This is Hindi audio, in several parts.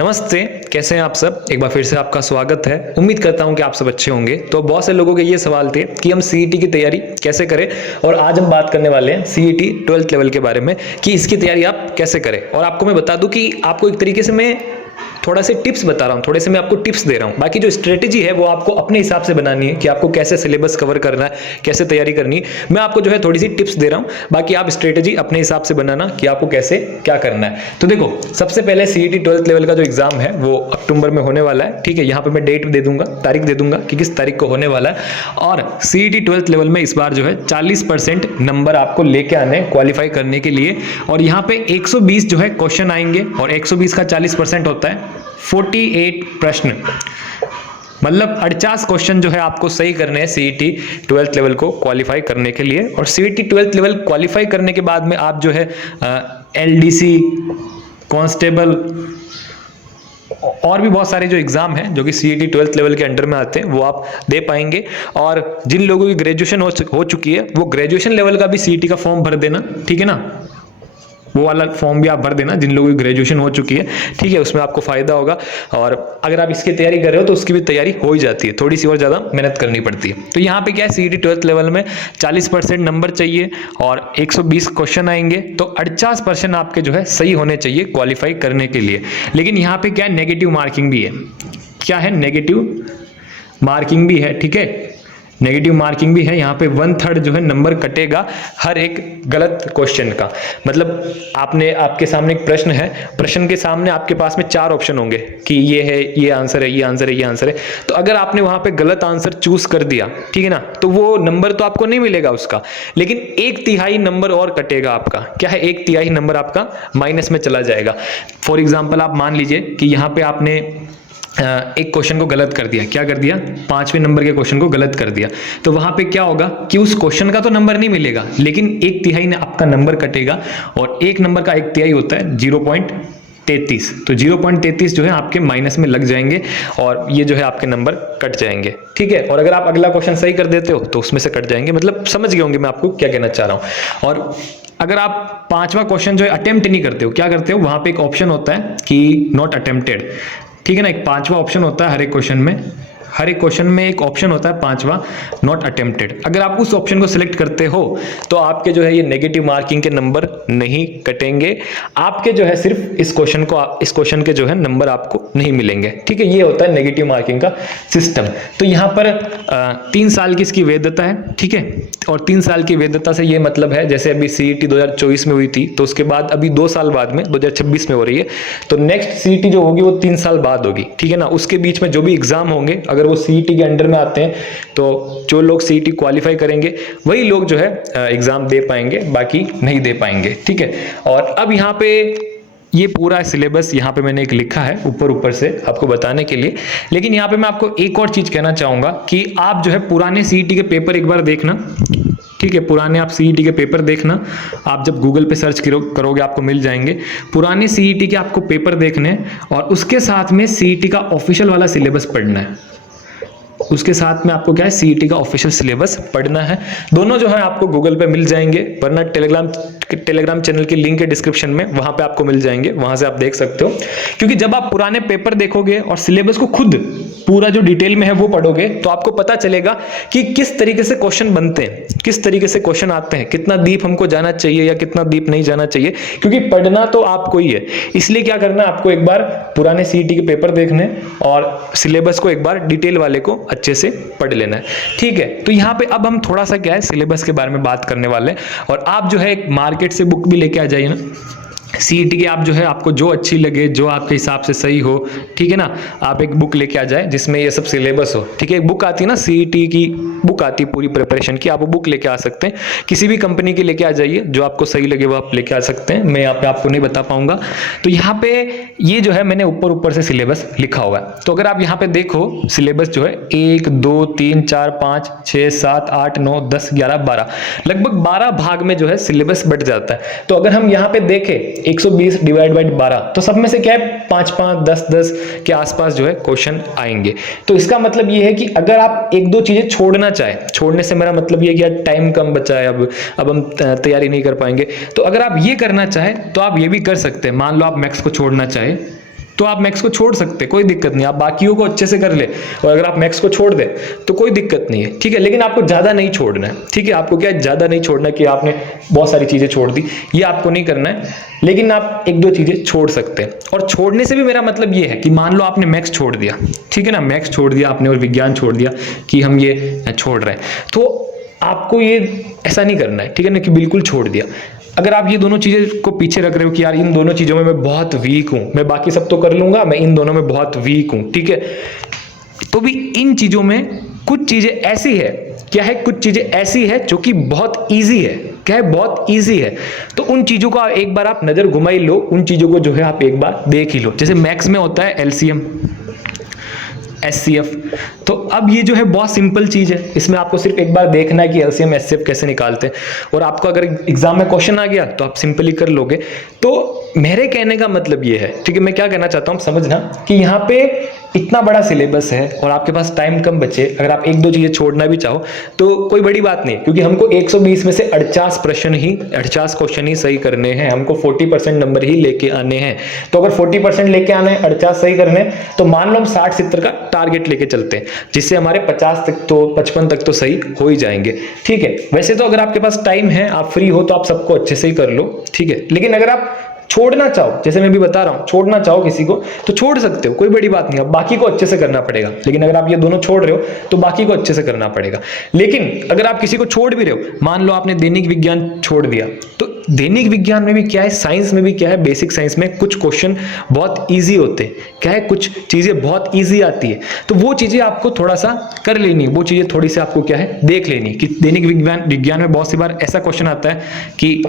नमस्ते, कैसे हैं आप सब। एक बार फिर से आपका स्वागत है। उम्मीद करता हूं कि आप सब अच्छे होंगे। तो बहुत से लोगों के ये सवाल थे कि हम सीईटी की तैयारी कैसे करें, और आज हम बात करने वाले हैं सीईटी 12th लेवल के बारे में कि इसकी तैयारी आप कैसे करें। और आपको मैं बता दूं कि आपको एक तरीके से मैं थोड़ा से टिप्स बता रहा हूं, थोड़े से मैं आपको टिप्स दे रहा हूं। बाकी जो स्ट्रेटेजी है वो आपको अपने हिसाब से बनानी है कि आपको कैसे सिलेबस कवर करना है, कैसे तैयारी करनी है। मैं आपको जो है थोड़ी सी टिप्स दे रहा हूं, बाकी आप स्ट्रेटेजी अपने हिसाब से बनाना कि आपको कैसे क्या करना है। तो देखो, सबसे पहले सीईटी 12th लेवल का जो एग्जाम है वो अक्टूबर में होने वाला है। ठीक है, यहाँ पे मैं डेट दे दूंगा, तारीख दे दूंगा कि किस तारीख को होने वाला है। और सीईटी 12th लेवल में इस बार जो है 40% नंबर आपको लेके आने क्वालिफाई करने के लिए। और यहाँ पे 120 जो है क्वेश्चन आएंगे, और 120 का 40% होता है 48 प्रश्न, मतलब 48 क्वेश्चन जो है आपको सही करने हैं सीईटी 12th लेवल को क्वालिफाई करने के लिए। और सीईटी 12th लेवल क्वालिफाई करने के बाद में आप जो है एलडीसी, कांस्टेबल और भी बहुत सारे जो एग्जाम हैं जो कि सीईटी 12th लेवल के अंडर में आते हैं वो आप दे पाएंगे। और जिन लोगों की ग्रेजुएशन हो चुकी है वो ग्रेजुएशन लेवल का भी सीईटी का फॉर्म भर देना, ठीक है ना। वो वाला फॉर्म भी आप भर देना जिन लोगों की ग्रेजुएशन हो चुकी है, ठीक है, उसमें आपको फायदा होगा। और अगर आप इसकी तैयारी कर रहे हो तो उसकी भी तैयारी हो ही जाती है, थोड़ी सी और ज्यादा मेहनत करनी पड़ती है। तो यहाँ पे क्या है, सीईटी 12th लेवल में 40% नंबर चाहिए और 120 क्वेश्चन आएंगे, तो 48% आपके जो है सही होने चाहिए क्वालिफाई करने के लिए। लेकिन यहाँ पे क्या है, नेगेटिव मार्किंग भी है। क्या है, नेगेटिव मार्किंग भी है, ठीक है, नेगेटिव मार्किंग भी है। यहाँ पे 1/3 जो है नंबर कटेगा हर एक गलत क्वेश्चन का। मतलब आपके सामने एक प्रश्न है, प्रश्न के सामने आपके पास में 4 ऑप्शन होंगे कि ये है, ये आंसर है, ये आंसर है, ये आंसर है। तो अगर आपने वहां पे गलत आंसर चूज कर दिया, ठीक है ना, तो वो नंबर तो आपको नहीं मिलेगा उसका, लेकिन 1/3 नंबर और कटेगा आपका। क्या है, 1/3 नंबर आपका माइनस में चला जाएगा। फॉर एग्जाम्पल आप मान लीजिए कि यहाँ पे आपने एक क्वेश्चन को गलत कर दिया। क्या कर दिया, 5वें नंबर के क्वेश्चन को गलत कर दिया, तो वहां पे क्या होगा कि उस क्वेश्चन का तो नंबर नहीं मिलेगा, लेकिन 1/3 ने आपका नंबर कटेगा। और एक नंबर का 1/3 होता है 0.33, तो 0.33 जो है आपके माइनस में लग जाएंगे और ये जो है आपके नंबर कट जाएंगे, ठीक है। और अगर आप अगला क्वेश्चन सही कर देते हो तो उसमें से कट जाएंगे। मतलब समझ गए होंगे मैं आपको क्या कहना चाह रहा हूं। और अगर आप 5वां क्वेश्चन जो है अटेम्प्ट नहीं करते हो, क्या करते हो, वहां पे एक ऑप्शन होता है कि नॉट अटेम्प्टेड, ठीक है ना। एक 5वां ऑप्शन होता है हर एक क्वेश्चन में, हर एक क्वेश्चन में एक ऑप्शन होता है 5वां नॉट अटेम्प्टेड। अगर आप उस ऑप्शन को सिलेक्ट करते हो तो आपके जो है ये नेगेटिव मार्किंग के नंबर नहीं कटेंगे, आपके जो है सिर्फ इस क्वेश्चन के जो है नंबर आपको नहीं मिलेंगे, ठीक है। ये होता है नेगेटिव मार्किंग का सिस्टम। तो यहाँ पर 3 साल की इसकी वैधता है, ठीक है। और 3 साल की वैधता से ये मतलब है, जैसे अभी सीईटी 2024 में हुई थी, तो उसके बाद अभी 2 साल बाद में 2026 में हो रही है, तो नेक्स्ट सीईटी जो होगी वो 3 साल बाद होगी, ठीक है ना। उसके बीच में जो भी एग्जाम होंगे, अगर वो सीईटी के अंडर में आते हैं तो जो लोग सीईटी क्वालिफाई करेंगे वही लोग जो है एग्जाम दे पाएंगे, बाकी नहीं दे पाएंगे, ठीक है। और अब यहाँ पे ये पूरा सिलेबस यहाँ पे मैंने एक लिखा है ऊपर से आपको बताने के लिए। लेकिन यहाँ पे मैं आपको एक और चीज कहना चाहूंगा कि आप जो है पुराने सीईटी के पेपर एक बार देखना, ठीक है। पुराने आप सीईटी के पेपर देखना, आप जब गूगल पे सर्च करोगे आपको मिल जाएंगे पुराने सीईटी के आपको पेपर देखने, और उसके साथ में सीईटी का ऑफिशियल वाला सिलेबस पढ़ना है। उसके साथ में आपको क्या है, सीईटी का ऑफिशियल सिलेबस पढ़ना है। दोनों जो है आपको गूगल पे मिल जाएंगे, वरना टेलीग्राम चैनल की लिंक है डिस्क्रिप्शन में, वहां पे आपको मिल जाएंगे, वहां से आप देख सकते हो। क्योंकि जब आप पुराने पेपर देखोगे और सिलेबस को खुद पूरा जो डिटेल में है वो पढ़ोगे तो आपको पता चलेगा कि किस तरीके से क्वेश्चन बनते हैं, किस तरीके से क्वेश्चन आते हैं, कितना डीप हमको जाना चाहिए या कितना डीप नहीं जाना चाहिए। क्योंकि पढ़ना तो आपको ही है, इसलिए क्या करना, आपको एक बार पुराने सीईटी के पेपर देखने और सिलेबस को एक बार डिटेल वाले को अच्छे से पढ़ लेना है, ठीक है। तो यहाँ पे अब हम थोड़ा सा क्या है सिलेबस के बारे में बात करने वाले हैं। और आप जो है एक मार्केट से बुक भी लेके आ जाइए ना सीईटी की, आप जो है आपको जो अच्छी लगे, जो आपके हिसाब से सही हो, ठीक है ना। आप एक बुक लेके आ जाए जिसमें ये सब सिलेबस हो, ठीक है। एक बुक आती है ना सीईटी की, बुक आती है पूरी प्रिपरेशन की, आप वो बुक लेके आ सकते हैं, किसी भी कंपनी की लेके आ जाइए, जो आपको सही लगे वो आप लेके आ सकते हैं, मैं यहाँ पे आपको नहीं बता पाऊंगा। तो यहाँ पे ये जो है मैंने ऊपर से सिलेबस लिखा हुआ है। तो अगर आप यहाँ पे देखो सिलेबस जो है 1 2 3 4 5 6 7 8 9 10 11 12, लगभग 12 भाग में जो है सिलेबस बट जाता है। तो अगर हम यहाँ पे देखें 120 डिवाइड बाय 12, तो सब में से क्या है 5 5 10 10 के आसपास जो है क्वेश्चन आएंगे। तो इसका मतलब ये है कि अगर आप 1-2 चीजें छोड़ना चाहे, छोड़ने से मेरा मतलब ये है कि टाइम कम बचा है, अब हम तैयारी नहीं कर पाएंगे, तो अगर आप ये करना चाहे तो आप ये भी कर सकते हैं। मान लो आप मैथ्स को छोड़ना चाहे तो आप मैथ्स को छोड़ सकते, कोई दिक्कत नहीं, आप बाकियों को अच्छे से कर ले, और अगर आप मैथ्स को छोड़ दे तो कोई दिक्कत नहीं है, ठीक है। लेकिन आपको ज़्यादा नहीं छोड़ना है, ठीक है। आपको क्या ज़्यादा नहीं छोड़ना है कि आपने बहुत सारी चीज़ें छोड़ दी, ये आपको नहीं करना है। लेकिन आप एक दो चीज़ें छोड़ सकते हैं। और छोड़ने से भी मेरा मतलब ये है कि मान लो आपने मैथ्स छोड़ दिया, ठीक है ना, मैथ्स छोड़ दिया आपने और विज्ञान छोड़ दिया कि हम ये छोड़ रहे हैं, तो आपको ये ऐसा नहीं करना है, ठीक है ना, कि बिल्कुल छोड़ दिया। अगर आप ये दोनों चीज़ें को पीछे रख रहे हो कि यार इन दोनों चीज़ों में मैं बहुत वीक हूँ, मैं बाकी सब तो कर लूँगा, मैं इन दोनों में बहुत वीक हूँ, ठीक है, तो भी इन चीज़ों में कुछ चीज़ें ऐसी है, क्या है, कुछ चीज़ें ऐसी है जो कि बहुत ईजी है, क्या है, बहुत ईजी है। तो उन चीज़ों को एक बार आप नज़र घुमा ही लो, उन चीज़ों को जो है आप एक बार देख ही लो। जैसे मैथ्स में होता है एलसीएम, एचसीएफ, तो अब ये जो है बहुत सिंपल चीज़ है, इसमें आपको सिर्फ एक बार देखना है कि एलसीएम एचसीएफ कैसे निकालते हैं, और आपको अगर एग्जाम में क्वेश्चन आ गया तो आप सिंपली कर लोगे। तो मेरे कहने का मतलब ये है, ठीक है, मैं क्या कहना चाहता हूँ समझना, कि यहाँ पे इतना बड़ा सिलेबस है और आपके पास टाइम कम बचे, अगर आप एक दो चीज़ें छोड़ना भी चाहो तो कोई बड़ी बात नहीं, क्योंकि हमको 120 में से 48 क्वेश्चन ही सही करने हैं, हमको 40% नंबर ही लेके आने हैं। तो अगर 40% लेके आने हैं, 48 सही करने हैं, तो मान लो हम 60-70 का टारगेट लेके चलते हैं, जिससे हमारे 50 तक तो 55 तक तो सही हो ही जाएंगे, ठीक है। वैसे तो अगर आपके पास टाइम है, आप फ्री हो, तो आप सबको अच्छे से ही कर लो, ठीक है। लेकिन अगर आप छोड़ना चाहो, जैसे मैं भी बता रहा हूं, छोड़ना चाहो किसी को तो छोड़ सकते हो, कोई बड़ी बात नहीं, अब बाकी को अच्छे से करना पड़ेगा। लेकिन अगर आप ये दोनों छोड़ रहे हो तो बाकी को अच्छे से करना पड़ेगा। लेकिन अगर आप किसी को छोड़ भी रहे हो, मान लो आपने दैनिक विज्ञान छोड़ दिया, तो दैनिक विज्ञान में भी क्या है, साइंस में भी क्या है, बेसिक साइंस में कुछ क्वेश्चन बहुत ईजी होते हैं, क्या है, कुछ चीजें बहुत ईजी आती है, तो वो चीजें आपको थोड़ा सा कर लेनी है, वो चीजें थोड़ी सी आपको क्या है देख लेनी, कि दैनिक विज्ञान में बहुत सी बार ऐसा क्वेश्चन आता है कि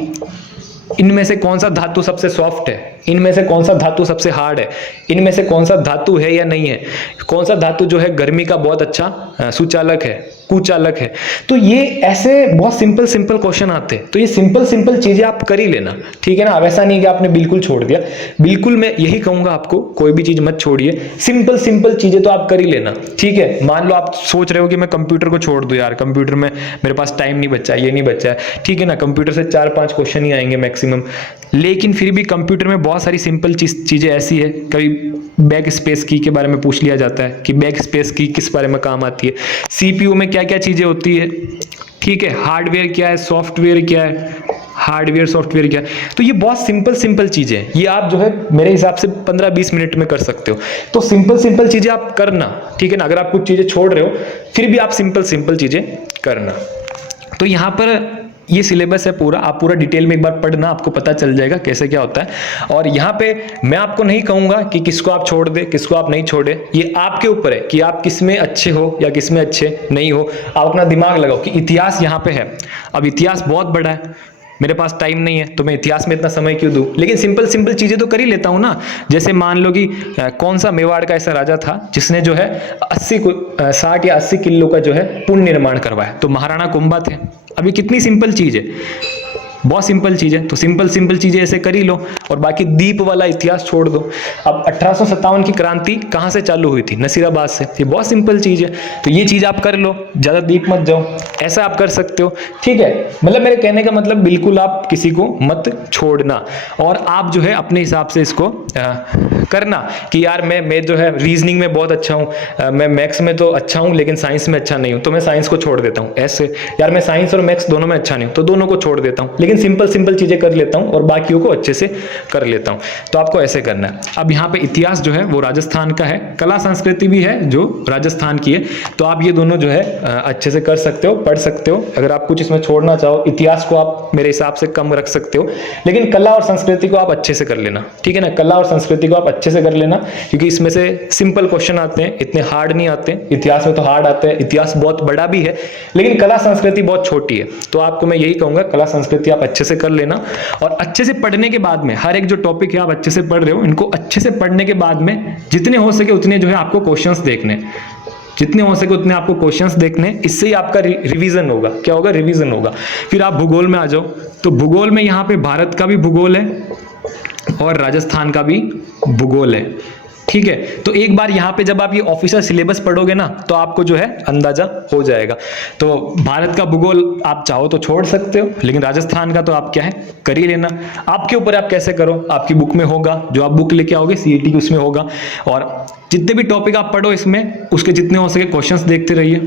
इनमें से कौन सा धातु सबसे सॉफ्ट है, इनमें से कौन सा धातु सबसे हार्ड है, इनमें से कौन सा धातु है या नहीं है, कौन सा धातु जो है गर्मी का बहुत अच्छा सुचालक है, कुचालक है। तो ये ऐसे बहुत सिंपल क्वेश्चन आते हैं, तो ये सिंपल चीजें आप कर ही लेना, ठीक है ना। अब ऐसा नहीं कि आपने बिल्कुल छोड़ दिया, बिल्कुल मैं यही कहूंगा आपको, कोई भी चीज मत छोड़िए, सिंपल चीजें तो आप कर ही लेना, ठीक है। मान लो आप सोच रहे हो कि मैं कंप्यूटर को छोड़ दूं, यार कंप्यूटर में मेरे पास टाइम नहीं बचा, ये नहीं बचा है, ठीक है ना, कंप्यूटर से 4-5 क्वेश्चन ही आएंगे मैक्सिमम, लेकिन फिर भी कंप्यूटर में बहुत सारी सिंपल चीजें ऐसी है, कभी बैक स्पेस की के बारे में पूछ लिया जाता है कि बैक स्पेस की किस बारे में काम आती है, सीपीयू में क्या क्या चीजें होती है, ठीक है, हार्डवेयर क्या है, सॉफ्टवेयर क्या है, हार्डवेयर सॉफ्टवेयर क्या है। तो ये बहुत सिंपल चीजें हैं, ये आप जो है मेरे हिसाब से 15-20 मिनट में कर सकते हो। तो सिंपल चीजें आप करना, ठीक है ना। अगर आप कुछ चीजें छोड़ रहे हो फिर भी आप सिंपल चीजें करना। तो यहाँ पर ये सिलेबस है पूरा, आप पूरा डिटेल में एक बार पढ़ना, आपको पता चल जाएगा कैसे क्या होता है। और यहाँ पे मैं आपको नहीं कहूँगा कि किसको आप छोड़ दे, किसको आप नहीं छोड़े, ये आपके ऊपर है कि आप किस में अच्छे हो या किस में अच्छे नहीं हो। आप अपना दिमाग लगाओ कि इतिहास यहाँ पे है, अब इतिहास बहुत बड़ा है, मेरे पास टाइम नहीं है तो मैं इतिहास में इतना समय क्यों दूं, लेकिन सिंपल चीजें तो कर ही लेता हूं ना। जैसे मान लो कि कौन सा मेवाड़ का ऐसा राजा था जिसने जो है 60 या 80 किलो का जो है पुल निर्माण करवाया, तो महाराणा कुंभा थे। अभी कितनी सिंपल चीज है, बहुत सिंपल चीज है। तो सिंपल चीजें ऐसे कर ही लो, और बाकी दीप वाला इतिहास छोड़ दो। अब 1857 की क्रांति कहां से चालू हुई थी, नसीराबाद से, ये बहुत सिंपल चीज है, तो ये चीज आप कर लो, ज्यादा दीप मत जाओ, ऐसा आप कर सकते हो, ठीक है। मतलब मेरे कहने का मतलब बिल्कुल आप किसी को मत छोड़ना, और आप जो है अपने हिसाब से इसको करना कि यार मैं जो है रीजनिंग में बहुत अच्छा हूँ, मैं मैथ्स में तो अच्छा हूँ लेकिन साइंस में अच्छा नहीं हूँ, तो मैं साइंस को छोड़ देता हूँ। ऐसे यार मैं साइंस और मैथ्स दोनों में अच्छा नहीं हूँ, तो दोनों को छोड़ देता हूँ, लेकिन सिंपल चीजें कर लेता हूँ और बाकियों को अच्छे से कर लेता हूँ। तो आपको ऐसे करना है। अब यहाँ पे इतिहास जो है वो राजस्थान का है, कला संस्कृति भी है जो राजस्थान की है, तो आप ये दोनों जो है अच्छे से कर सकते हो, पढ़ सकते हो। अगर आप कुछ इसमें छोड़ना चाहो, इतिहास को आप मेरे हिसाब से कम रख सकते हो, लेकिन कला और संस्कृति को आप अच्छे से कर लेना, ठीक है ना। कला और संस्कृति को आप अच्छे से कर लेना, क्योंकि इसमें से सिंपल क्वेश्चन आते हैं, इतने हार्ड नहीं आते। इतिहास में तो हार्ड आते हैं, इतिहास बहुत बड़ा भी है, लेकिन कला संस्कृति बहुत छोटी है। तो आपको मैं यही कहूंगा कला संस्कृति आप अच्छे से कर लेना, और अच्छे से पढ़ने के बाद में हर एक जो टॉपिक है आप अच्छे से पढ़ रहे हो, इनको अच्छे से पढ़ने के बाद में जितने हो सके उतने जो है आपको क्वेश्चंस देखने, जितने हो सके उतने आपको क्वेश्चंस देखने, इससे ही आपका रिवीजन होगा। क्या होगा? रिवीजन होगा। फिर आप भूगोल में आ जाओ, तो भूगोल में यहाँ पे भारत का भी भूगोल है और राजस्थान का भी भूगोल है, ठीक है। तो एक बार यहाँ पे जब आप ये ऑफिशियल सिलेबस पढ़ोगे ना तो आपको जो है अंदाजा हो जाएगा। तो भारत का भूगोल आप चाहो तो छोड़ सकते हो, लेकिन राजस्थान का तो आप क्या है कर ही लेना। आपके ऊपर आप कैसे करो, आपकी बुक में होगा, जो आप बुक लेके आओगे सीईटी की उसमें होगा, और जितने भी टॉपिक आप पढ़ो इसमें उसके जितने हो सके क्वेश्चंस देखते रहिए।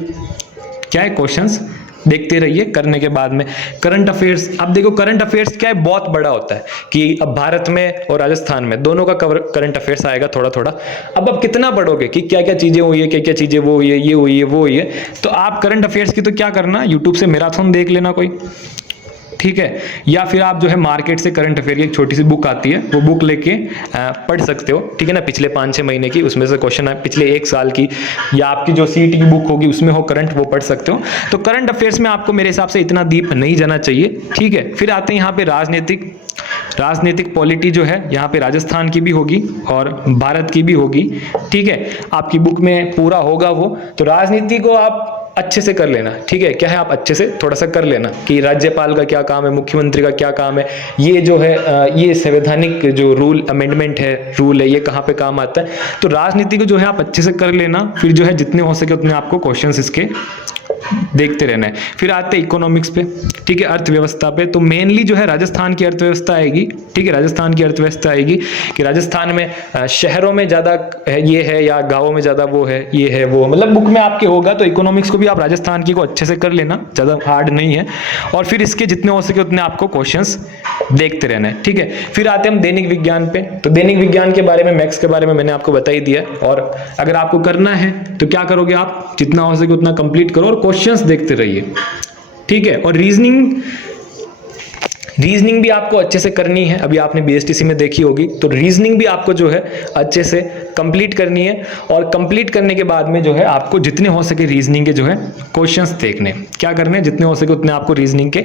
क्या है, क्वेश्चंस देखते रहिए। करने के बाद में करंट अफेयर्स, अब देखो करंट अफेयर्स क्या है, बहुत बड़ा होता है कि अब भारत में और राजस्थान में दोनों का कवर करंट अफेयर्स आएगा थोड़ा थोड़ा। अब आप कितना पढ़ोगे कि क्या क्या चीजें हुई है, क्या क्या चीजें वो हुई है, ये हुई है, वो हुई है। तो आप करंट अफेयर्स की तो क्या करना, यूट्यूब से मैराथन देख लेना कोई, ठीक है, या फिर आप जो है मार्केट से करंट अफेयर की एक छोटी सी बुक आती है, वो बुक लेके पढ़ सकते हो, ठीक है ना, पिछले 5-6 महीने की, उसमें से क्वेश्चन है पिछले 1 साल की, या आपकी जो सीईटी की बुक होगी उसमें हो करंट, वो पढ़ सकते हो। तो करंट अफेयर्स में आपको मेरे हिसाब से इतना डीप नहीं जाना चाहिए, ठीक है। फिर आते हैं यहाँ पे राजनीतिक पॉलिटी जो है यहाँ पे राजस्थान की भी होगी और भारत की भी होगी, ठीक है, आपकी बुक में पूरा होगा वो। तो राजनीति को आप अच्छे से कर लेना, ठीक है, क्या है, आप अच्छे से थोड़ा सा कर लेना कि राज्यपाल का क्या काम है, मुख्यमंत्री का क्या काम है, ये जो है ये संवैधानिक जो रूल अमेंडमेंट है, रूल है, ये कहाँ पे काम आता है। तो राजनीति को जो है आप अच्छे से कर लेना। फिर जो है जितने हो सके उतने आपको क्वेश्चंस इसके देखते रहना है। फिर आते हैं इकोनॉमिक्स पे, ठीक है, अर्थव्यवस्था पे। तो मेनली जो है राजस्थान की अर्थव्यवस्था आएगी, ठीक है, राजस्थान की अर्थव्यवस्था आएगी कि राजस्थान में शहरों में ज्यादा ये है या गांवों में ज्यादा वो है, ये है वो, मतलब बुक में आपके होगा। तो इकोनॉमिक्स को भी आप राजस्थान की को अच्छे से कर लेना, ज्यादा हार्ड नहीं है। और फिर इसके जितने हो सके उतने आपको क्वेश्चंस देखते रहना है, ठीक है। फिर आते हैं हम दैनिक विज्ञान पे। तो दैनिक विज्ञान के बारे में, मैथ्स के बारे में मैंने आपको बता ही दिया। और अगर आपको करना है तो क्या करोगे, आप जितना हो सके उतना कंप्लीट करो और क्वेश्चंस देखते रहिए, ठीक है। और रीजनिंग भी आपको अच्छे से करनी है। अभी आपने बीएसटीसी में देखी होगी, तो रीजनिंग भी आपको जो है अच्छे से कंप्लीट करनी है। और कंप्लीट करने के बाद में जो है आपको जितने हो सके रीजनिंग के जो है क्वेश्चंस देखने, क्या करने, जितने हो सके उतने आपको रीजनिंग के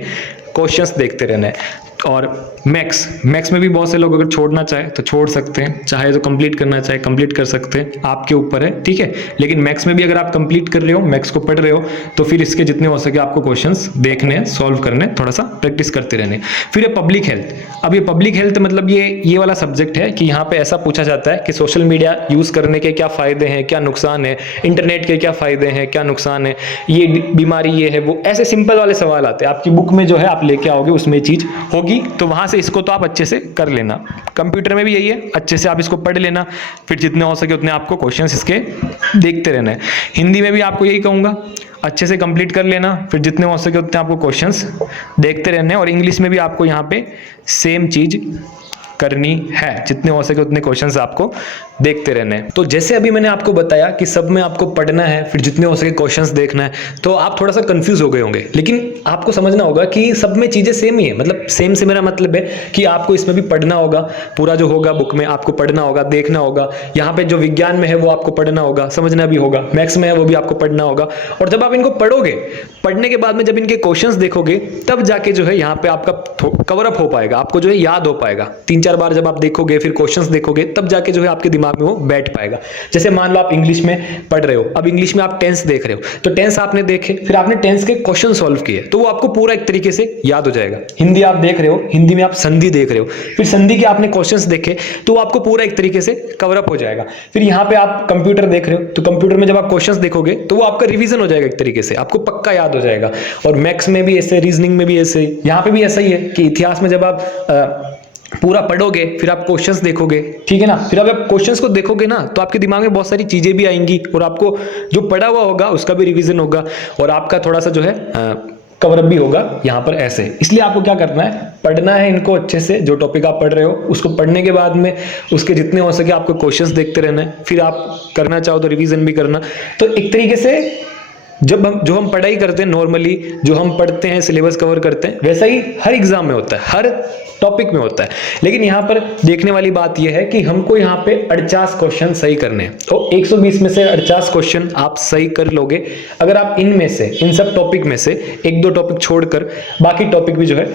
क्वेश्चंस देखते रहना है। और मैक्स में भी बहुत से लोग अगर छोड़ना चाहे तो छोड़ सकते हैं, चाहे तो कंप्लीट करना चाहे कंप्लीट कर सकते हैं, आपके ऊपर है, ठीक है। लेकिन मैक्स में भी अगर आप कंप्लीट कर रहे हो, मैक्स को पढ़ रहे हो, तो फिर इसके जितने हो सके आपको क्वेश्चंस देखने हैं, सॉल्व करने, थोड़ा सा प्रैक्टिस करते रहने। फिर ये पब्लिक हेल्थ। अब ये पब्लिक हेल्थ मतलब ये वाला सब्जेक्ट है कि यहाँ पे ऐसा पूछा जाता है कि सोशल मीडिया यूज करने के क्या फायदे हैं, क्या नुकसान है, इंटरनेट के क्या फायदे हैं, क्या नुकसान है, ये बीमारी ये है वो, ऐसे सिंपल वाले सवाल आते हैं। आपकी बुक में जो है आप लेके आओगे उसमें चीज होगी, तो वहां से इसको तो आप अच्छे से कर लेना। कंप्यूटर में भी यही है, अच्छे से आप इसको पढ़ लेना। फिर जितने हो सके उतने आपको क्वेश्चंस इसके देखते रहना है। हिंदी में भी आपको यही कहूंगा, अच्छे से कंप्लीट कर लेना, फिर जितने हो सके उतने आपको क्वेश्चंस देखते रहने हैं। और इंग्लिश में भी आपको यहाँ पे सेम चीज करनी है, जितने हो सके उतने क्वेश्चंस आपको देखते रहने हैं। तो जैसे अभी मैंने आपको बताया कि सब में आपको पढ़ना है, फिर जितने हो सके क्वेश्चंस देखना है, तो आप थोड़ा सा कंफ्यूज हो गए होंगे। लेकिन आपको समझना होगा कि सब में चीजें सेम ही है, मतलब सेम से मेरा मतलब है कि आपको इसमें भी पढ़ना होगा, पूरा जो होगा बुक में आपको पढ़ना होगा, देखना होगा। यहाँ पे जो विज्ञान में है वो आपको पढ़ना होगा, समझना भी होगा, मैथ्स में है वो भी आपको पढ़ना होगा। और जब आप इनको पढ़ोगे, पढ़ने के बाद में जब इनके क्वेश्चंस देखोगे, तब जाके जो है यहाँ पे आपका कवर अप हो पाएगा, आपको जो है याद हो पाएगा। 3-4 बार जब आप देखोगे, फिर क्वेश्चंस देखोगे, तब जाके जो है आपके दिमाग में वो बैठ पाएगा। जैसे मान लो आप इंग्लिश में पढ़ रहे हो, अब इंग्लिश में आप टेंस देख रहे हो, तो टेंस आपने देखे, फिर आपने टेंस के क्वेश्चन सॉल्व किए, तो वो आपको पूरा एक तरीके से याद हो जाएगा। हिंदी आप देख रहे हो, हिंदी में आप संधि देख रहे हो, फिर संधि के आपने क्वेश्चंस देखे, तो वो आपको पूरा एक तरीके से कवर अप हो जाएगा। फिर यहाँ पे आप कंप्यूटर देख रहे हो, तो कंप्यूटर में जब आप क्वेश्चंस देखोगे तो वो आपका रिवीजन हो जाएगा, एक तरीके से आपको पक्का याद हो जाएगा। और मैथ्स में भी ऐसे, रीजनिंग में भी ऐसे, यहाँ पे भी ऐसा ही है कि इतिहास में जब आप पूरा पढ़ोगे, फिर आप क्वेश्चंस देखोगे, ठीक है ना, फिर आप क्वेश्चंस को देखोगे ना, तो आपके दिमाग में बहुत सारी चीजें भी आएंगी और आपको जो पढ़ा हुआ होगा उसका भी रिवीजन होगा और आपका थोड़ा सा जो है कवर अप भी होगा यहाँ पर ऐसे। इसलिए आपको क्या करना है, पढ़ना है इनको अच्छे से, जो टॉपिक आप पढ़ रहे हो उसको पढ़ने के बाद में उसके जितने हो सके आपको क्वेश्चंस देखते रहना है। फिर आप करना चाहो तो रिवीजन भी करना। तो एक तरीके से जो हम पढ़ाई करते हैं नॉर्मली, जो हम पढ़ते हैं, सिलेबस कवर करते हैं, वैसा ही हर एग्जाम में होता है, हर टॉपिक में होता है। लेकिन यहाँ पर देखने वाली बात यह है कि हमको यहाँ पे 48 क्वेश्चन सही करने हैं। तो 120 में से 48 क्वेश्चन आप सही कर लोगे अगर आप इनमें से, इन सब टॉपिक में से 1-2 टॉपिक छोड़कर बाकी टॉपिक भी जो है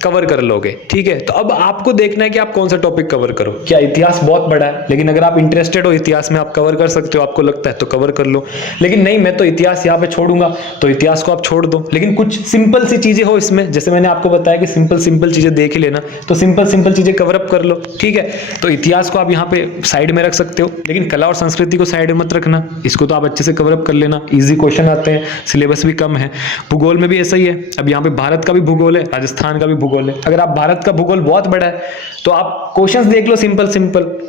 कवर कर लोगे। ठीक है, तो अब आपको देखना है कि आप कौन सा टॉपिक कवर करो। क्या इतिहास बहुत बड़ा है, लेकिन अगर आप इंटरेस्टेड हो इतिहास में, आप कवर कर सकते हो, आपको लगता है तो कवर कर लो। लेकिन नहीं, मैं तो इतिहास यहाँ पे छोड़ूंगा, तो इतिहास को आप छोड़ दो। लेकिन कुछ सिंपल सी चीजें हो इसमें, जैसे मैंने आपको बताया कि सिंपल चीजें देख ही लेना, तो सिंपल चीजें कवर अप कर लो। ठीक है, तो इतिहास को आप यहाँ पे साइड में रख सकते हो, लेकिन कला और संस्कृति को साइड में मत रखना, इसको तो आप अच्छे से कवर अप कर लेना। इजी क्वेश्चन आते हैं, सिलेबस भी कम है। भूगोल में भी ऐसा ही है। अब यहाँ पे भारत का भी भूगोल है, राजस्थान का भी भूगोल है। अगर आप भारत का भूगोल बहुत बड़ा है तो आप क्वेश्चंस देख लो सिंपल।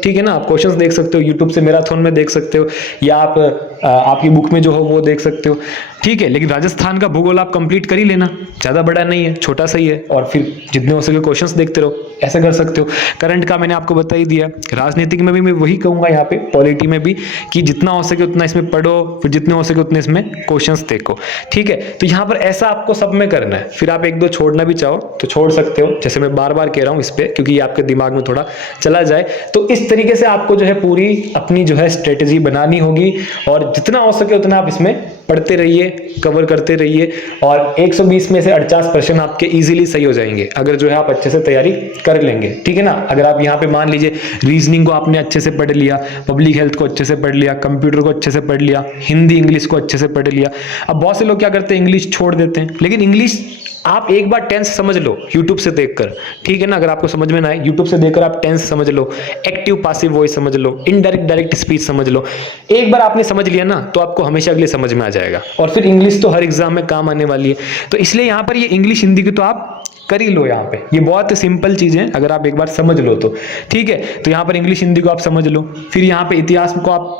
ठीक है ना, आप क्वेश्चंस देख सकते हो, यूट्यूब से मैराथन में देख सकते हो, या आप आपकी बुक में जो हो वो देख सकते हो। ठीक है, लेकिन राजस्थान का भूगोल आप कंप्लीट कर ही लेना, ज्यादा बड़ा नहीं है, छोटा सा ही है, और फिर जितने हो सके क्वेश्चंस देखते रहो, ऐसा कर सकते हो। करंट का मैंने आपको बता ही दिया। राजनीतिक में भी मैं वही कहूंगा, यहाँ पे पॉलिटी में भी, कि जितना हो सके उतना इसमें पढ़ो, फिर जितने हो सके उतने इसमें क्वेश्चंस देखो। ठीक है, तो यहाँ पर ऐसा आपको सब में करना है। फिर आप एक दो छोड़ना भी चाहो तो छोड़ सकते हो, जैसे मैं बार बार कह रहा हूँ इस पे, क्योंकि ये आपके दिमाग में थोड़ा चला जाए। तो इस तरीके से आपको जो है पूरी अपनी जो है स्ट्रेटेजी बनानी होगी, और जितना हो सके उतना आप इसमें पढ़ते रहिए, कवर करते रहिए, और 120 में से 48% आपके इजीली सही हो जाएंगे, अगर जो है आप अच्छे से तैयारी कर लेंगे। ठीक है ना, अगर आप यहाँ पे मान लीजिए रीजनिंग को आपने अच्छे से पढ़ लिया, पब्लिक हेल्थ को अच्छे से पढ़ लिया, कंप्यूटर को अच्छे से पढ़ लिया, हिंदी इंग्लिश को अच्छे से पढ़ लिया। अब बहुत से लोग क्या करते हैं, इंग्लिश छोड़ देते हैं, लेकिन इंग्लिश आप एक बार टेंस समझ लो यूट्यूब से देखकर। ठीक है ना, अगर आपको समझ में ना आए, यूट्यूब से देखकर आप टेंस समझ लो, एक्टिव पासिव वॉइस समझ लो, इनडायरेक्ट डायरेक्ट स्पीच समझ लो। एक बार आपने समझ लिया ना, तो आपको हमेशा अगले समझ में आ जाएगा, और फिर इंग्लिश तो हर एग्जाम में काम आने वाली है। तो इसलिए यहाँ पर ये इंग्लिश हिंदी की तो आप कर ही लो। यहाँ पे ये बहुत सिंपल चीज है, अगर आप एक बार समझ लो तो। ठीक है, तो यहाँ पर इंग्लिश हिंदी को आप समझ लो, फिर यहाँ पे इतिहास को आप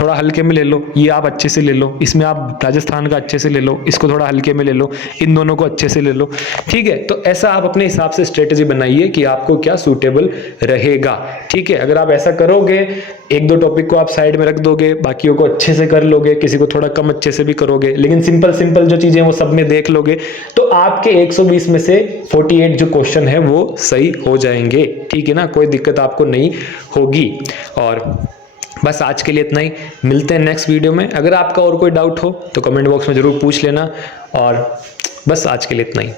थोड़ा हल्के में ले लो, ये आप अच्छे से ले लो, इसमें आप राजस्थान का अच्छे से ले लो, इसको थोड़ा हल्के में ले लो, इन दोनों को अच्छे से ले लो। ठीक है, तो ऐसा आप अपने हिसाब से स्ट्रेटेजी बनाइए कि आपको क्या सूटेबल रहेगा। ठीक है, अगर आप ऐसा करोगे, एक दो टॉपिक को आप साइड में रख दोगे, बाकियों को अच्छे से कर लोगे, किसी को थोड़ा कम अच्छे से भी करोगे, लेकिन सिंपल जो चीजें वो सब में देख लोगे, तो आपके 120 में से 48 जो क्वेश्चन है वो सही हो जाएंगे। ठीक है ना, कोई दिक्कत आपको नहीं होगी। और बस आज के लिए इतना ही, मिलते हैं नेक्स्ट वीडियो में। अगर आपका और कोई डाउट हो तो कमेंट बॉक्स में जरूर पूछ लेना, और बस आज के लिए इतना ही।